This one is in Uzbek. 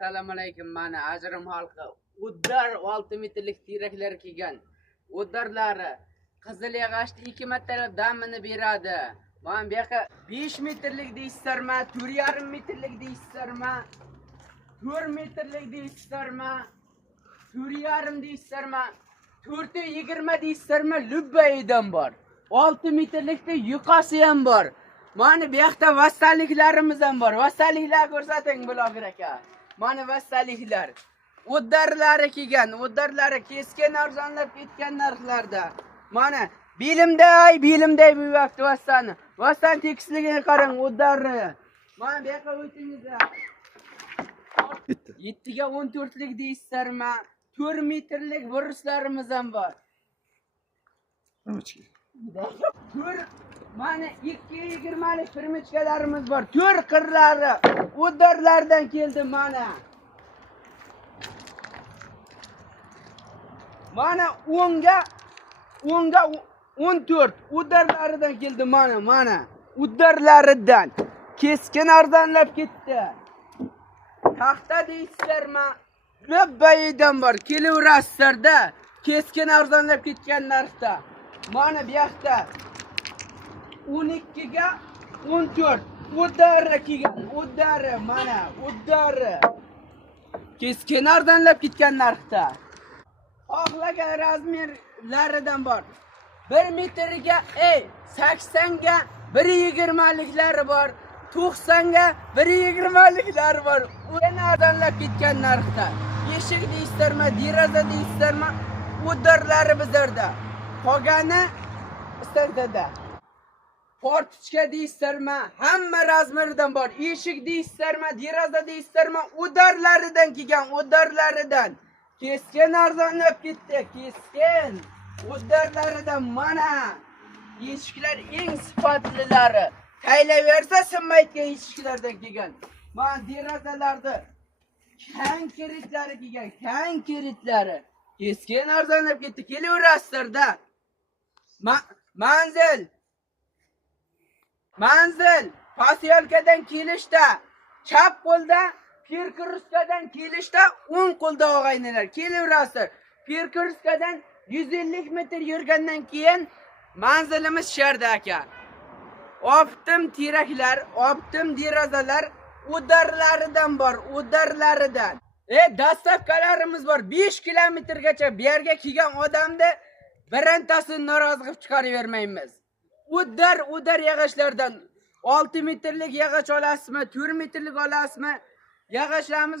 Assalomu alaykum. Mana Ajrim xalqi uddar 6 metrlik teraklar kelgan. Uddarlari qizil yog'ochni 2 martalab damini beradi. Mana bu yoqqa 5 metrlik deysizlarmi, 4,5 metrlik deysizlarmi, 4 metrlik deysizlarmi, 4,5 deysizlarmi, 4,20 deysizlarmi, lubbayidan bor. 6 metrlikda yuqasi ham bor. Mana bu yoqda vassalliklarimiz ham bor. Vassalliklar ko'rsating Buloqir aka. Mana vassalliklar. Uddarlari kelgan, uddarlari keskin arzonlab ketgan narxlarda. Mana bilimday bu vaqt vassani. Vassan tekisligini qarang, uddarni. Mana bu yoqqa o'tingizlar. 7 ga 14lik deysizlarmi? 4 metrlik viruslarimiz ham bor. Mana 2,20lik firmichkalarimiz bor. 4 qirlari uddarlardan keldi mana. Mana 10 ga 14 uddarlaridan keldi mana. Uddarlaridan keskin arzonlab ketdi. Taxta deysizlarmi? Lubbayidan bor. Kelaverasizlarda keskin arzonlab ketgan narxda. Mana bu yoqda 12 ga 14 uddari kelgan, uddari mana, uddari. Keskin arzonlab ketgan narxda. Xohlagan razmerlaridan bor. 1 metrga 80 ga 1,20liklari bor. 90 ga 1,20liklari bor. Yana arzonlab ketgan narxda. Eshik deysizlarmi, deraza deysizlarmi? Uddarlari bizlarda. Qolgani istarda. Portichka deysizlarmi? Hamma razmeridan bor. Eshik deysizlarmi, deraza deysizlarmi? Uddarlaridan kelgan, uddarlaridan. Keskin arzonlab ketdi, keskin. Uddarlaridan mana. Eshiklar eng sifatlilari. Taylaversa sinmaydigan eshiklardan kelgan. Mana derazalarda kang kiritlari kelgan, kang kiritlari. Keskin arzonlab ketdi. Kelaverasizlarda. Manzil posyolkadan kelishda chap qo'lda, Pirkirskadan kelishda o'ng qo'lda og'aynilar. Kelaverasizlar. Pirkirskadan 150 metr yurgandan keyin manzilimiz sharda aka. Optim teraklar, optim derazalar uddarlaridan bor, uddarlaridan. Dastavkalarimiz bor. 5 kilometrgacha bu yerga kelgan odamni birontasini norozi qilib chiqaravermaymiz. Uddar yog'ochlardan 6 metrlik yog'och olasizmi, 4 metrlik olasizmi? Yog'ochlarimiz